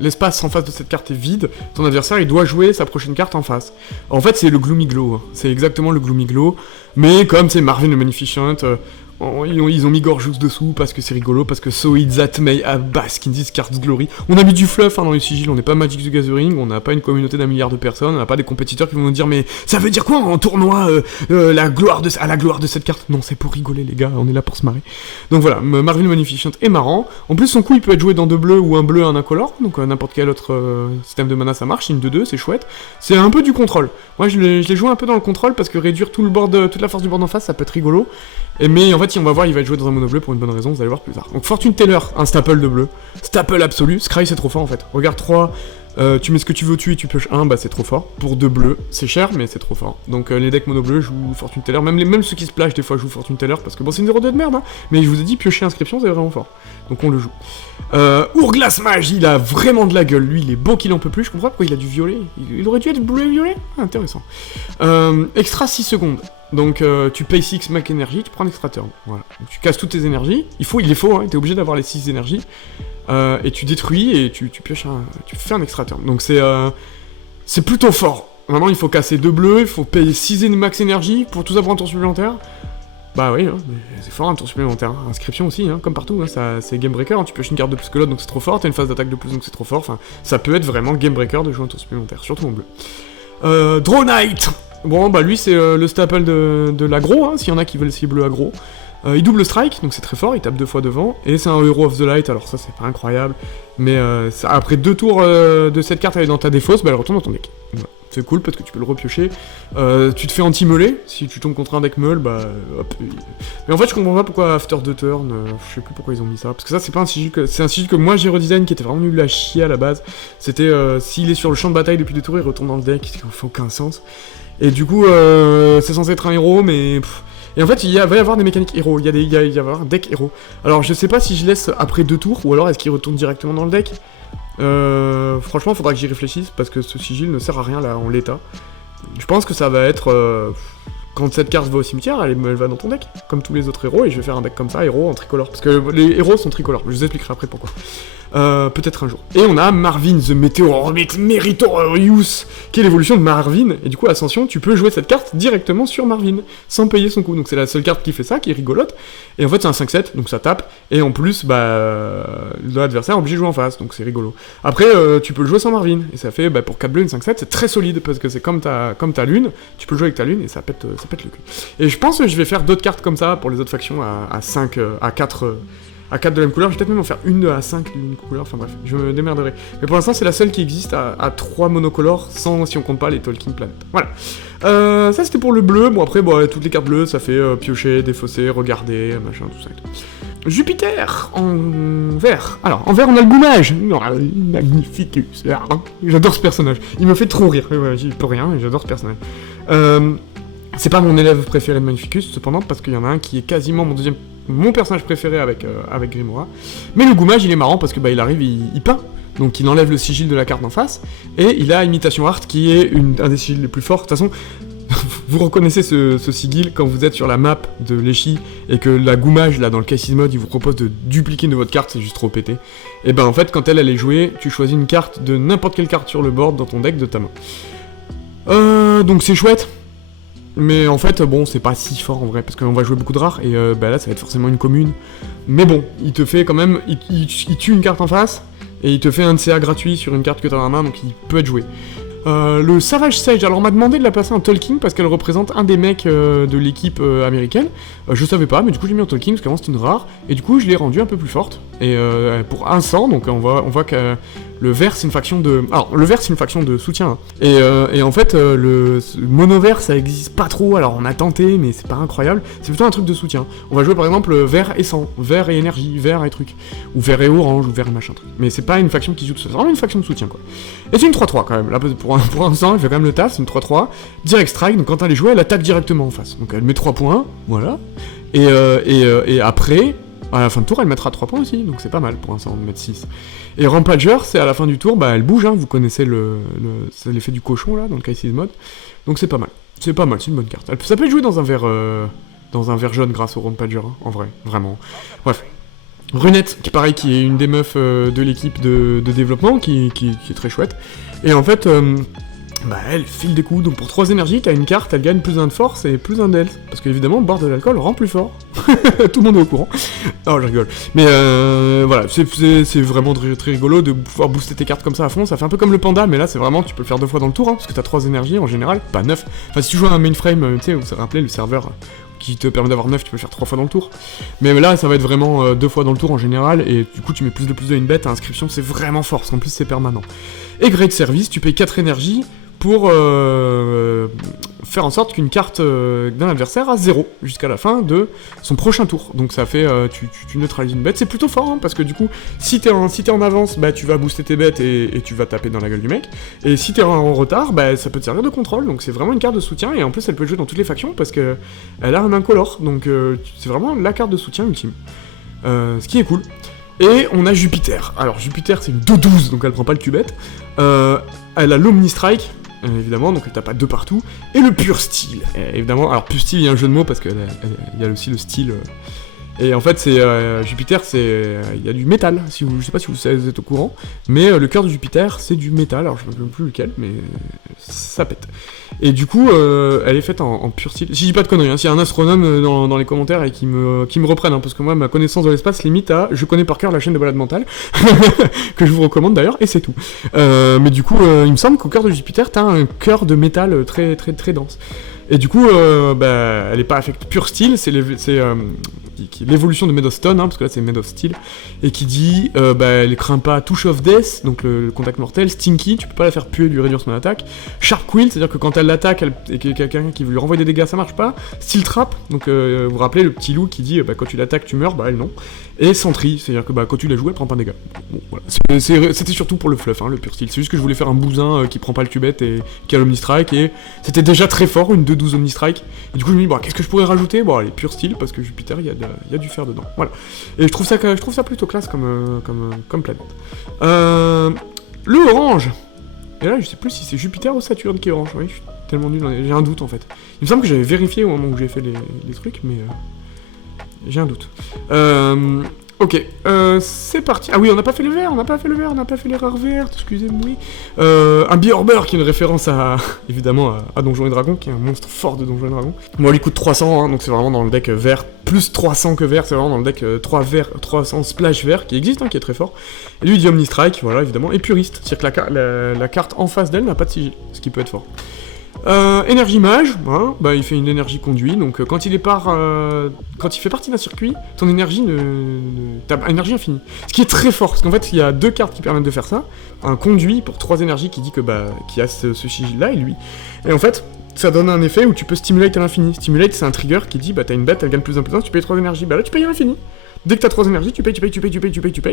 l'espace en face de cette carte est vide, ton adversaire il doit jouer sa prochaine carte en face. En fait c'est le Gloomy Glow, hein. C'est exactement le Gloomy Glow, mais comme c'est Marvin the Magnificent, ils ont mis Gorgeous dessous parce que c'est rigolo, parce que So It's That May Have Bask in This Card's Glory. On a mis du fluff hein, dans les sigils, on n'est pas Magic the Gathering, on n'a pas une communauté d'1 milliard de personnes, on n'a pas des compétiteurs qui vont nous dire mais ça veut dire quoi en tournoi à la gloire de cette carte. Non, c'est pour rigoler les gars, on est là pour se marrer. Donc voilà, Marvin the Magnificent est marrant. En plus son coup il peut être joué dans 2 bleus ou un bleu et un incolore, donc n'importe quel autre système de mana ça marche, une 2-2, c'est chouette. C'est un peu du contrôle. Moi je l'ai joué un peu dans le contrôle parce que réduire tout le board, toute la force du board en face ça peut être rigolo. Mais en fait, si on va voir, il va être joué dans un mono bleu pour une bonne raison, vous allez voir plus tard. Donc Fortune Teller, un staple de bleu. Staple absolu. Scry c'est trop fort en fait. Regarde 3, tu mets ce que tu veux dessus et tu pioches 1, bah c'est trop fort. Pour 2 bleus, c'est cher mais c'est trop fort. Donc les decks mono bleu jouent Fortune Teller. Même ceux qui se plagent des fois jouent Fortune Teller parce que bon c'est une 0-2 de merde hein. Mais je vous ai dit piocher inscription c'est vraiment fort. Donc on le joue. Urglass Mage, il a vraiment de la gueule. Lui il est beau qu'il en peut plus. Je comprends pas pourquoi il a du violet. Il aurait dû être bleu et violet. Ah, intéressant. Extra 6 secondes. Donc tu payes 6 Mac énergie, tu prends un extra turn. Voilà. Donc, tu casses toutes tes énergies. Il est faux, hein, t'es obligé d'avoir les 6 énergies. Et tu détruis et tu pioches tu fais un extra turn. Donc c'est plutôt fort. Maintenant il faut casser 2 bleus, il faut payer 6 max énergie pour tout ça pour un tour supplémentaire. Bah oui, hein, c'est fort un tour supplémentaire. Inscription aussi, hein, comme partout, hein, c'est game breaker, hein, tu pioches une carte de plus que l'autre donc c'est trop fort, t'as une phase d'attaque de plus donc c'est trop fort. Enfin, ça peut être vraiment game breaker de jouer un tour supplémentaire, surtout en bleu. Draw Knight. Bon, bah lui c'est le staple de l'aggro, hein, s'il y en a qui veulent essayer bleu aggro. Il double strike, donc c'est très fort, il tape 2 fois devant, et c'est un Hero of the Light, alors ça c'est pas incroyable, mais après 2 tours de cette carte elle est dans ta défausse, bah elle retourne dans ton deck. Voilà. c'est cool parce que tu peux le repiocher. Tu te fais anti-meuler, si tu tombes contre un deck meule, bah hop. Mais en fait je comprends pas pourquoi After the Turn, je sais plus pourquoi ils ont mis ça, parce que ça c'est pas un sigil c'est un sigil que moi j'ai redesign qui était vraiment nul à chier à la base. C'était s'il est sur le champ de bataille depuis 2 tours, il retourne dans le deck, ce qui fait aucun sens. Et du coup c'est censé être un héros, mais... Et en fait, va y avoir des mécaniques héros, il va y avoir un deck héros. Alors je sais pas si je laisse après 2 tours, ou alors est-ce qu'il retourne directement dans le deck. Franchement, faudra que j'y réfléchisse, parce que ce sigil ne sert à rien là, en l'état. Je pense que ça va être... quand cette carte va au cimetière, elle va dans ton deck, comme tous les autres héros, et je vais faire un deck comme ça, héros en tricolore. Parce que les héros sont tricolores, je vous expliquerai après pourquoi. Peut-être un jour. Et on a Marvin, The Meteorite Meritorious, qui est l'évolution de Marvin, et du coup, Ascension, tu peux jouer cette carte directement sur Marvin, sans payer son coût. Donc c'est la seule carte qui fait ça, qui est rigolote, et en fait c'est un 5-7, donc ça tape, et en plus, l'adversaire est obligé de jouer en face, donc c'est rigolo. Après, tu peux le jouer sans Marvin, et ça fait, pour 4 bleus, une 5-7, c'est très solide, parce que c'est comme ta lune, tu peux le jouer avec ta lune, et ça pète le cul. Et je pense que je vais faire d'autres cartes comme ça, pour les autres factions, à 5, à 4... à 4 de la même couleur, je vais peut-être même en faire une à 5 d'une couleur, enfin bref, je me démerderai. Mais pour l'instant, c'est la seule qui existe à 3 monocolores, si on compte pas les Talking Planet. Voilà. Ça c'était pour le bleu, bon après, toutes les cartes bleues, ça fait piocher, défausser, regarder, machin, tout ça et tout. Jupiter en vert. Alors, en vert, on a le Goumage. Magnificus. J'adore ce personnage. Il me fait trop rire. J'y peux rien, mais j'adore ce personnage. C'est pas mon élève préféré de Magnificus, cependant, parce qu'il y en a un qui est quasiment mon personnage préféré avec Grimoire. Mais le Goumage, il est marrant parce que il arrive, il peint. Donc il enlève le sigil de la carte en face, et il a Imitation Art qui est un des sigils les plus forts. De toute façon, vous reconnaissez ce sigil quand vous êtes sur la map de l'Eshi, et que la Goumage, là, dans le Cases Mode, il vous propose de dupliquer une de votre carte, c'est juste trop pété. Et en fait, quand elle est jouée, tu choisis une carte de n'importe quelle carte sur le board dans ton deck de ta main. Donc c'est chouette. Mais en fait, c'est pas si fort en vrai, parce qu'on va jouer beaucoup de rares, et là, ça va être forcément une commune. Mais bon, il te fait quand même... Il tue une carte en face, et il te fait un de CA gratuit sur une carte que t'as dans la main, donc il peut être joué. Le Savage Sage, alors on m'a demandé de la placer en Talking, parce qu'elle représente un des mecs de l'équipe américaine. Je savais pas, mais du coup j'ai mis en Talking, parce qu'avant c'était une rare, et du coup je l'ai rendue un peu plus forte. Et pour 100, donc on voit que... Le vert, c'est une faction de... Alors, le vert, c'est une faction de soutien. Hein. Et en fait, le mono vert, ça existe pas trop. Alors, on a tenté, mais c'est pas incroyable. C'est plutôt un truc de soutien. On va jouer, par exemple, vert et sang, vert et énergie, vert et truc. Ou vert et orange, ou vert et machin truc. Mais c'est pas une faction qui joue tout ça. C'est vraiment une faction de soutien, quoi. Et c'est une 3-3, quand même. Là, pour un sang, elle fait quand même le taf. C'est une 3-3. Direct strike, donc quand elle est jouée, elle attaque directement en face. Donc, elle met 3 points, voilà. Et après... À la fin de tour, elle mettra 3 points aussi, donc c'est pas mal pour l'instant de mettre 6. Et Rampager, c'est à la fin du tour, elle bouge, hein, vous connaissez c'est l'effet du cochon là, dans le Crisis Mode. Donc c'est pas mal, c'est une bonne carte. Ça peut être joué dans un vert jaune grâce au Rampager, hein, en vrai, vraiment. Bref. Runette, qui pareil, qui est une des meufs de l'équipe de développement, qui est très chouette. Et en fait... elle file des coups, donc pour 3 énergies, t'as une carte, elle gagne plus 1 de force et plus 1 d'health. Parce qu'évidemment, boire de l'alcool rend plus fort. Tout le monde est au courant. Non, je rigole. Mais voilà, c'est vraiment très, très rigolo de pouvoir booster tes cartes comme ça à fond. Ça fait un peu comme le panda, mais là c'est vraiment, tu peux le faire 2 fois dans le tour, hein, parce que t'as 3 énergies en général, pas 9. Enfin, si tu joues à un mainframe, tu sais, vous vous rappelez, le serveur qui te permet d'avoir 9, tu peux le faire 3 fois dans le tour. Mais là, ça va être vraiment 2 fois dans le tour en général, et du coup, tu mets plus de une bête à inscription, c'est vraiment fort, parce qu'en plus c'est permanent. Et Great Service, tu payes 4 énergies pour faire en sorte qu'une carte d'un adversaire a 0 jusqu'à la fin de son prochain tour. Donc ça fait, tu neutralises une bête, c'est plutôt fort, hein, parce que du coup, si t'es en avance, tu vas booster tes bêtes et tu vas taper dans la gueule du mec, et si t'es en retard, ça peut te servir de contrôle, donc c'est vraiment une carte de soutien, et en plus elle peut jouer dans toutes les factions, parce que elle a un incolore, donc c'est vraiment la carte de soutien ultime. Ce qui est cool. Et on a Jupiter. Alors Jupiter c'est une 2-12, donc elle prend pas le cubette. Elle a l'Omni Strike, évidemment, donc elle tape pas 2 partout. Et le Pure Steel, évidemment. Alors Pure Steel, il y a un jeu de mots parce qu'il y a aussi le style. Et en fait, c'est Jupiter, il y a du métal. Je sais pas si vous êtes au courant, mais le cœur de Jupiter, c'est du métal. Alors je ne sais même plus lequel, mais ça pète. Et du coup, elle est faite en Pure Steel. Si je dis pas de conneries, hein, s'il y a un astronome dans les commentaires et qui me reprenne, hein, parce que moi, ma connaissance de l'espace limite à je connais par cœur la chaîne de balade mentale, que je vous recommande d'ailleurs, et c'est tout. Mais du coup, il me semble qu'au cœur de Jupiter, t'as un cœur de métal très très très dense. Et du coup, elle est pas affectée. Pure Steel, l'évolution de Made of Stone, parce que là c'est Made of Steel, et qui dit, elle craint pas Touch of Death, donc le contact mortel, Stinky, tu peux pas la faire puer, lui réduire son attaque, Sharp Quill, c'est-à-dire que quand elle l'attaque, et qu'il y a quelqu'un qui veut lui renvoyer des dégâts, ça marche pas, Steel Trap, donc vous vous rappelez le petit loup qui dit, quand tu l'attaques tu meurs, elle non, et Sentry, c'est-à-dire que quand tu la joues, elle prend pas de dégâts. Bon, voilà. C'était surtout pour le fluff, le pur style, c'est juste que je voulais faire un bousin qui prend pas le tubette et qui a l'Omnistrike, et c'était déjà très fort, une 2-12 Omnistrike, et du coup je me dis, qu'est-ce que je pourrais rajouter? Bon, allez, pur style, parce que Jupiter, il y a du fer dedans, voilà. Et je trouve ça plutôt classe comme planète. Le orange, et là je sais plus si c'est Jupiter ou Saturne qui est orange, oui, je suis tellement nul, j'ai un doute en fait. Il me semble que j'avais vérifié au moment où j'ai fait les trucs, mais j'ai un doute. Ok, c'est parti. Ah oui, on n'a pas fait le vert, on n'a pas fait les rares vertes, excusez-moi. Un Biorber qui est une référence évidemment à Donjons et Dragons, qui est un monstre fort de Donjons et Dragons. Bon, il coûte 300, donc c'est vraiment dans le deck vert, plus 300 que vert, c'est vraiment dans le deck 300 splash vert, qui existe, qui est très fort. Et lui, il dit Omnistrike, voilà, évidemment, et puriste, c'est-à-dire que la carte en face d'elle n'a pas de sigil, ce qui peut être fort. Énergie mage, il fait une énergie conduit, donc quand il fait partie d'un circuit, ton énergie t'as énergie infinie. Ce qui est très fort, parce qu'en fait il y a 2 cartes qui permettent de faire ça. Un conduit pour 3 énergies qui dit que qui a ce sigil là et lui. Et en fait, ça donne un effet où tu peux stimulate à l'infini. Stimulate c'est un trigger qui dit t'as une bête, elle gagne plus d'impuissance, tu payes 3 énergies. Là tu payes à l'infini. Dès que t'as 3 énergies, tu payes,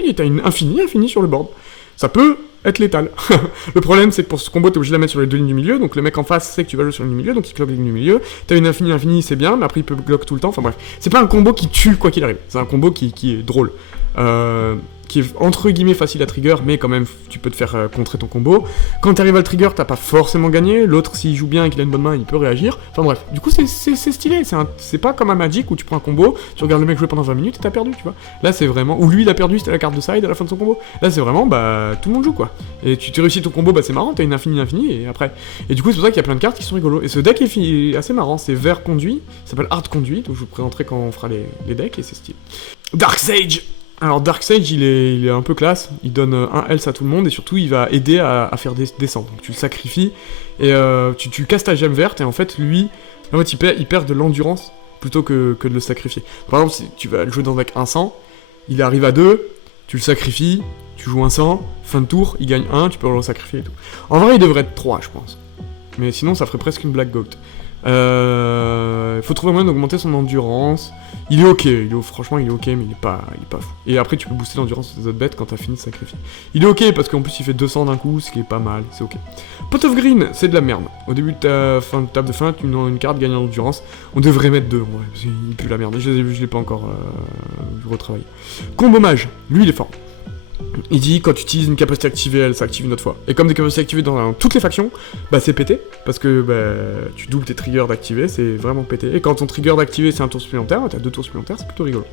et t'as une infinie sur le board. Ça peut être létal. Le problème, c'est que pour ce combo, t'es obligé de la mettre sur les 2 lignes du milieu, donc le mec en face sait que tu vas jouer sur la ligne du milieu, donc il cloque les lignes du milieu. T'as une infinie, c'est bien, mais après il peut bloquer tout le temps, enfin bref. C'est pas un combo qui tue quoi qu'il arrive, c'est un combo qui est drôle. Qui est entre guillemets facile à trigger, mais quand même tu peux te faire contrer ton combo. Quand t'arrives à le trigger, t'as pas forcément gagné, l'autre s'il joue bien et qu'il a une bonne main, il peut réagir. Enfin bref, du coup c'est stylé, c'est pas comme un Magic où tu prends un combo, tu regardes le mec jouer pendant 20 minutes et t'as perdu, tu vois. Là c'est vraiment, ou lui il a perdu, c'était la carte de side à la fin de son combo. Là c'est vraiment, tout le monde joue quoi. Et tu réussis ton combo, c'est marrant, t'as une infinie, et après. Et du coup c'est pour ça qu'il y a plein de cartes qui sont rigolos. Et ce deck est assez marrant, c'est vert conduit, ça s'appelle Hard Conduit, donc je vous présenterai quand on fera les decks, et c'est stylé. Dark Sage. Alors Darksage il est un peu classe, il donne un health à tout le monde et surtout il va aider à faire descendre. Donc tu le sacrifies et tu casses ta gemme verte et en fait lui, il perd de l'endurance plutôt que de le sacrifier. Par exemple si tu vas le jouer dans un deck 100, il arrive à 2, tu le sacrifies, tu joues un 100, fin de tour, il gagne 1, tu peux le sacrifier et tout. En vrai il devrait être 3 je pense, mais sinon ça ferait presque une Black Goat. Faut trouver un moyen d'augmenter son endurance. Il est ok, franchement il est ok, mais il est pas fou. Et après tu peux booster l'endurance des autres bêtes quand t'as fini de sacrifier. Il est ok parce qu'en plus il fait 200 d'un coup, ce qui est pas mal, c'est ok. Pot of Green, c'est de la merde. Au début de ta table de fin, tu as une carte gagne en endurance. On devrait mettre 2, parce qu'il pue la merde. Je l'ai pas encore retravaillé. Combo Mage, lui il est fort. Il dit quand tu utilises une capacité activée, elle s'active une autre fois. Et comme des capacités activées dans toutes les factions, c'est pété, parce que tu doubles tes triggers d'activer, c'est vraiment pété. Et quand ton trigger d'activer c'est un tour supplémentaire, t'as 2 tours supplémentaires, c'est plutôt rigolo.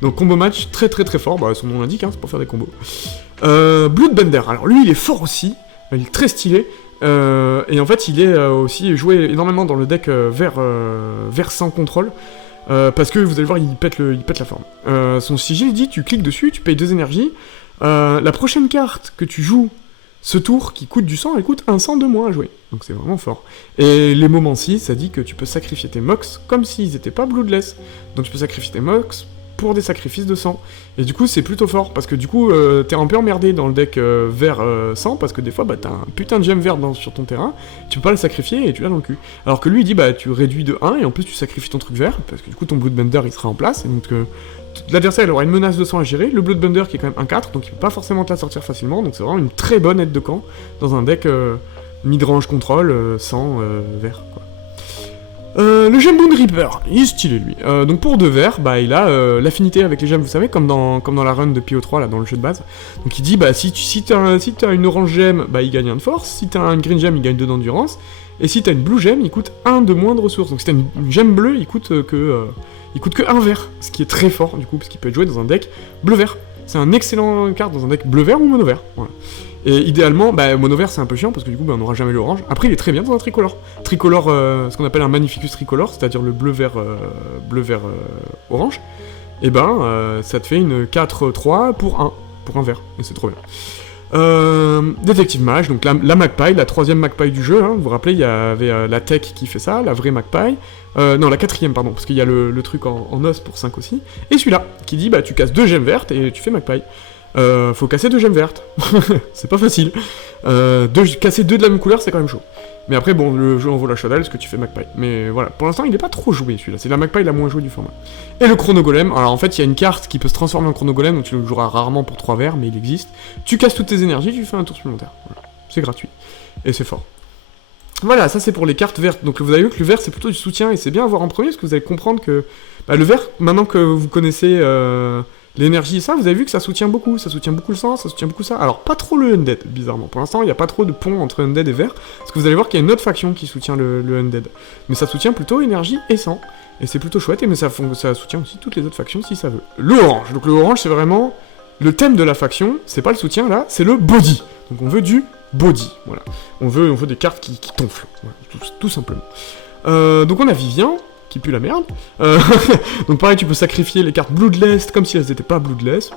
Donc combo match très très très fort, son nom l'indique, c'est pour faire des combos. Bloodbender, alors lui il est fort aussi, il est très stylé. Et en fait il est aussi joué énormément dans le deck vert sans contrôle. Parce que vous allez voir il pète la forme. Son sigil dit tu cliques dessus, tu payes 2 énergies. La prochaine carte que tu joues ce tour qui coûte du sang, elle coûte un sang de moins à jouer. Donc c'est vraiment fort. Et les moments 6, ça dit que tu peux sacrifier tes mox comme s'ils étaient pas bloodless. Donc tu peux sacrifier tes mox pour des sacrifices de sang. Et du coup c'est plutôt fort, parce que du coup t'es un peu emmerdé dans le deck vert sang, parce que des fois t'as un putain de gemme verte sur ton terrain, tu peux pas le sacrifier et tu l'as dans le cul. Alors que lui il dit tu réduis de 1 et en plus tu sacrifies ton truc vert, parce que du coup ton Bloodbender il sera en place, et donc l'adversaire il aura une menace de sang à gérer, le Bloodbender qui est quand même un 4, donc il peut pas forcément te la sortir facilement, donc c'est vraiment une très bonne aide de camp dans un deck mid-range contrôle sans vert quoi. Le Gemboon Reaper, il est stylé lui. Donc pour 2 verts, il a l'affinité avec les gemmes, vous savez, comme dans la run de PO3 là, dans le jeu de base. Donc il dit si t'as une orange gemme, il gagne 1 de force, si t'as une green gemme, il gagne 2 d'endurance, et si t'as une blue gemme, il coûte 1 de moins de ressources. Donc si t'as une gemme bleue, il coûte que 1 vert, ce qui est très fort du coup, parce qu'il peut être joué dans un deck bleu-vert. C'est un excellent carte dans un deck bleu-vert ou mono-vert. Voilà. Et idéalement, mono-vert c'est un peu chiant parce que du coup on n'aura jamais l'orange. Après il est très bien dans un tricolore. Tricolore, ce qu'on appelle un Magnificus tricolore, c'est-à-dire le bleu-vert orange. Et ça te fait une 4-3 pour un vert. Et c'est trop bien. Détective Mage, donc la Magpie, la troisième Magpie du jeu, hein, vous vous rappelez, il y avait la Tech qui fait ça, la vraie Magpie, non, la quatrième, pardon, parce qu'il y a le truc en os pour 5 aussi, et celui-là, qui dit, bah tu casses 2 gemmes vertes et tu fais Magpie. Faut casser 2 gemmes vertes, c'est pas facile, casser 2 de la même couleur, c'est quand même chaud. Mais après, bon, le jeu en vaut la chandelle, ce que tu fais Magpie. Mais voilà, pour l'instant, il est pas trop joué, celui-là. C'est la Magpie la moins jouée du format. Et le Chronogolem, alors en fait, il y a une carte qui peut se transformer en Chronogolem, donc tu le joueras rarement pour 3 verres, mais il existe. Tu casses toutes tes énergies, tu fais un tour supplémentaire. Voilà. C'est gratuit. Et c'est fort. Voilà, ça c'est pour les cartes vertes. Donc vous avez vu que le vert, c'est plutôt du soutien, et c'est bien à voir en premier, parce que vous allez comprendre que... Bah, le vert, maintenant que vous connaissez... l'énergie et ça, vous avez vu que ça soutient beaucoup le sang, ça soutient beaucoup ça. Alors, pas trop le Undead, bizarrement. Pour l'instant, il n'y a pas trop de pont entre Undead et Vert, parce que vous allez voir qu'il y a une autre faction qui soutient le Undead. Mais ça soutient plutôt énergie et sang, et c'est plutôt chouette, mais ça soutient aussi toutes les autres factions si ça veut. Le orange, donc le orange, c'est vraiment le thème de la faction, c'est pas le soutien là, c'est le body. Donc on veut du body, voilà. On veut des cartes qui tonflent, voilà, tout simplement. Donc on a Vivien, qui pue la merde. Donc pareil, tu peux sacrifier les cartes Bloodlust comme si elles n'étaient pas Bloodless.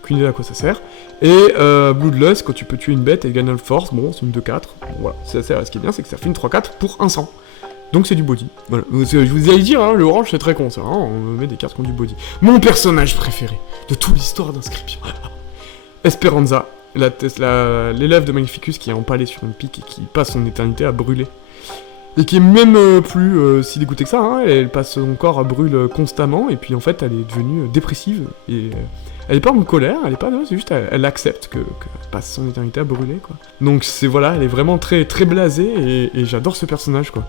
Aucune idée à quoi ça sert. Et Bloodlust, quand tu peux tuer une bête et gagner le force, bon, c'est une 2-4. Bon, voilà, ça sert. Ce qui est bien, c'est que ça fait une 3-4 pour un sang. Donc c'est du body. Voilà. Je vous allais dire, hein, le orange c'est très con, ça. Hein, on met des cartes qui ont du body. Mon personnage préféré de toute l'histoire d'Inscription. Esperanza, l'élève de Magnificus qui est empalé sur une pique et qui passe son éternité à brûler. Et qui est même plus si dégoûtée que ça, hein, elle passe son corps à brûle constamment, et puis en fait elle est devenue dépressive, et elle est pas en colère, elle est pas, non, c'est juste elle accepte que passe son éternité à brûler, quoi. Donc c'est, voilà, elle est vraiment très, très blasée, et j'adore ce personnage, quoi.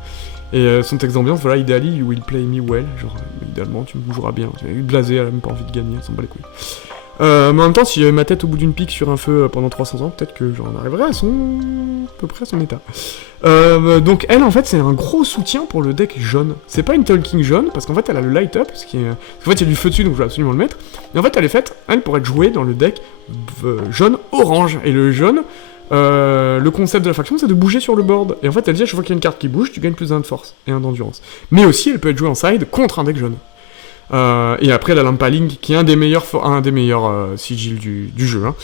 Et son texte d'ambiance, voilà, idéally, you will play me well, genre, idéalement tu me joueras bien, tu as eu blasé, elle a même pas envie de gagner, elle s'en bat les couilles. Mais en même temps, si j'avais ma tête au bout d'une pique sur un feu pendant 300 ans, peut-être que j'en arriverais à peu près à son état. Donc elle, en fait, c'est un gros soutien pour le deck jaune. C'est pas une Talking jaune, parce qu'en fait, elle a le light up, parce qu'en fait, il y a du feu dessus, donc je vais absolument le mettre. Et en fait, elle est faite, elle, pour être jouée dans le deck jaune-orange. Et le jaune, le concept de la faction, c'est de bouger sur le board. Et en fait, elle dit à chaque fois qu'il y a une carte qui bouge, tu gagnes plus d'un de force et un d'endurance. Mais aussi, elle peut être jouée en side contre un deck jaune. Et après, la Lampaling, qui est un des meilleurs sigils du jeu. Hein.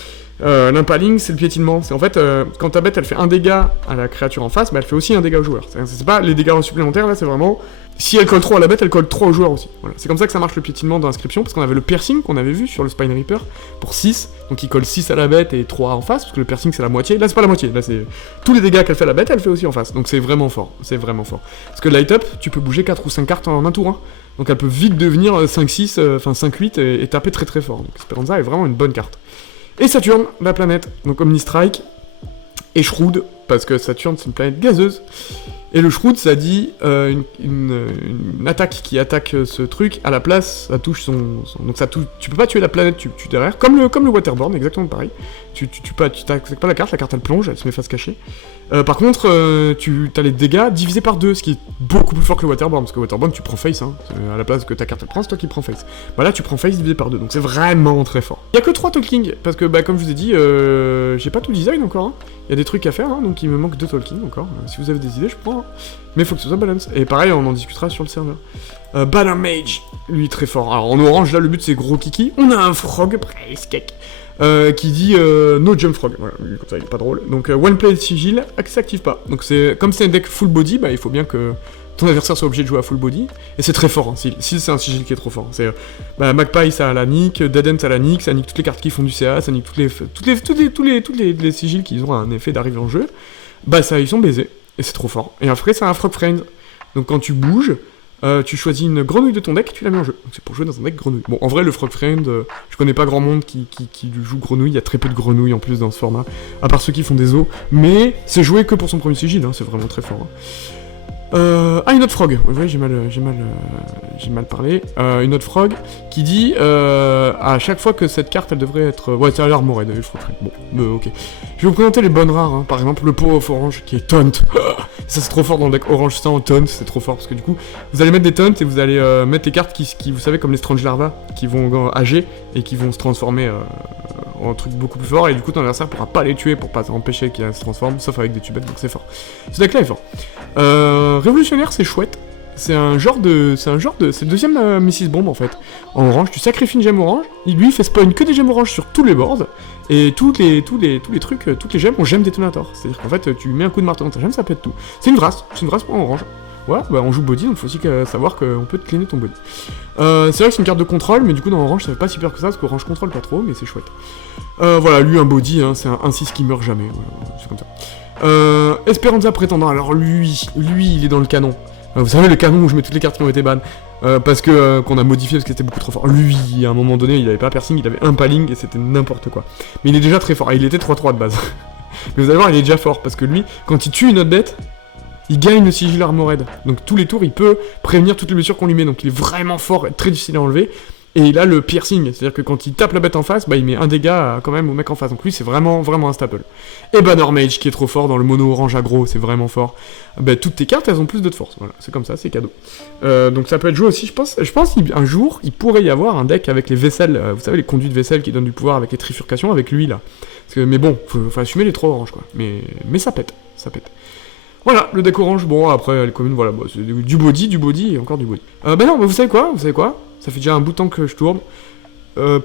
L'impaling, c'est le piétinement. C'est en fait, quand ta bête elle fait un dégât à la créature en face, bah, elle fait aussi un dégât au joueur. C'est pas les dégâts supplémentaires, là, c'est vraiment... Si elle colle 3 à la bête, elle colle 3 au joueur aussi. Voilà. C'est comme ça que ça marche le piétinement dans l'inscription, parce qu'on avait le piercing qu'on avait vu sur le Spine Reaper pour 6, donc il colle 6 à la bête et 3 en face, parce que le piercing c'est la moitié. Là, c'est pas la moitié, là c'est... Tous les dégâts qu'elle fait à la bête, elle fait aussi en face. Donc c'est vraiment fort, c'est vraiment fort. Parce que light up, tu peux bouger 4 ou 5 cartes en un tour, hein. Donc elle peut vite devenir 5-6, enfin 5-8 et taper très très fort. Donc Esperanza est vraiment une bonne carte. Et Saturne, la planète, donc Omnistrike, et Shroud, parce que Saturne c'est une planète gazeuse. Et le Shroud, ça dit une attaque qui attaque ce truc, à la place, ça touche son... Donc ça touche... Tu peux pas tuer la planète, tu tues derrière, comme le Waterborne, exactement pareil. Tu t'attaques pas la carte elle plonge, elle se met face cachée. Par contre, tu as les dégâts divisés par 2, ce qui est beaucoup plus fort que le Waterborne, parce que le Waterborne, tu prends face, hein. À la place que ta carte elle prend, c'est toi qui prends face. Bah là, tu prends face divisé par 2, donc c'est vraiment très fort. Il y a que 3 talking, parce que, bah, comme je vous ai dit, j'ai pas tout le design encore, hein. Il y a des trucs à faire, hein, donc il me manque 2 talking encore. Si vous avez des idées, je prends, hein. Mais il faut que ce soit balance. Et pareil, on en discutera sur le serveur. Banner Mage, lui, très fort. Alors, en orange, là, le but, c'est gros kiki. On a un frog, presque, qui dit no jump frog, voilà, comme ça il est pas drôle. Donc one play sigil, s'active pas. Donc c'est comme c'est un deck full body, bah il faut bien que ton adversaire soit obligé de jouer à full body. Et c'est très fort, hein, si c'est un sigil qui est trop fort. C'est Magpie ça a la nick, Dead End ça a la nick, ça nique toutes les cartes qui font du CA, ça nique tous les sigils qui ont un effet d'arrivée en jeu. Bah ça ils sont baisés, et c'est trop fort. Et après c'est un frog friend. Donc quand tu bouges, tu choisis une grenouille de ton deck, tu la mets en jeu. Donc c'est pour jouer dans un deck grenouille. Bon, en vrai, le Frog Friend, je connais pas grand monde qui joue grenouille, il y a très peu de grenouilles en plus dans ce format, à part ceux qui font des os, mais c'est joué que pour son premier sigil, hein, c'est vraiment très fort. Hein. Une autre frog, ouais, j'ai mal parlé. Une autre frog qui dit à chaque fois que cette carte elle devrait être. Ouais, c'est l'armorée de Frog Friend. Bon, ok. Je vais vous présenter les bonnes rares, hein. Par exemple le pot of orange qui est taunt. Ça c'est trop fort dans le deck orange sans taunt, c'est trop fort parce que du coup vous allez mettre des taunts et vous allez mettre des cartes qui vous savez comme les Strange Larva qui vont ager et qui vont se transformer en truc beaucoup plus fort et du coup ton adversaire pourra pas les tuer pour pas empêcher qu'ils se transforment sauf avec des tubettes donc c'est fort. Ce deck là est fort. Révolutionnaire c'est chouette. C'est le deuxième Mrs. Bomb en fait. En orange, tu sacrifies une gemme orange, lui il fait spawn que des gemmes oranges sur tous les boards, et tous les trucs, toutes les gemmes ont gemme détonator. C'est-à-dire qu'en fait, tu mets un coup de marteau dans ta gemme, ça pète tout. C'est une vrasse pour orange. Voilà, bah on joue body, donc faut aussi savoir qu'on peut te cleaner ton body. C'est vrai que c'est une carte de contrôle, mais du coup dans orange ça fait pas si peur que ça, parce qu'orange contrôle pas trop, mais c'est chouette. Voilà, lui un body, hein, c'est un 6 qui meurt jamais, voilà, c'est comme ça. Esperanza prétendant, alors lui il est dans le canon. Vous savez le canon où je mets toutes les cartes qui ont été ban, parce que qu'on a modifié parce que c'était beaucoup trop fort. Lui, à un moment donné, il avait pas piercing, il avait un paling et c'était n'importe quoi. Mais il est déjà très fort, et il était 3-3 de base. Mais vous allez voir, il est déjà fort, parce que lui, quand il tue une autre bête, il gagne le sigil Armored. Donc tous les tours, il peut prévenir toutes les blessures qu'on lui met. Donc il est vraiment fort et très difficile à enlever. Et il a le piercing, c'est-à-dire que quand il tape la bête en face, bah il met un dégât quand même au mec en face. Donc lui, c'est vraiment un staple. Et Banner Mage qui est trop fort dans le mono orange aggro, c'est vraiment fort. Bah toutes tes cartes, elles ont plus de force. Voilà, c'est comme ça, c'est cadeau. Donc ça peut être joué aussi, je pense un jour, il pourrait y avoir un deck avec les vaisselles, vous savez, les conduits de vaisselle qui donnent du pouvoir avec les trifurcations, avec lui là. Mais bon, faut assumer les 3 oranges quoi. Mais ça pète. Voilà, le deck orange, bon, après, les communes, voilà, bah, c'est du body et encore du body. Bah non, mais vous savez quoi ça fait déjà un bout de temps que je tourne.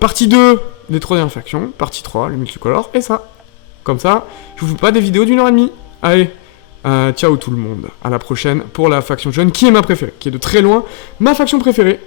Partie 2, les 3 dernières factions, partie 3, le multicolore, et ça. Comme ça, je vous fais pas des vidéos d'1h30. Allez, ciao tout le monde, à la prochaine pour la faction jaune, qui est ma préférée, qui est de très loin ma faction préférée.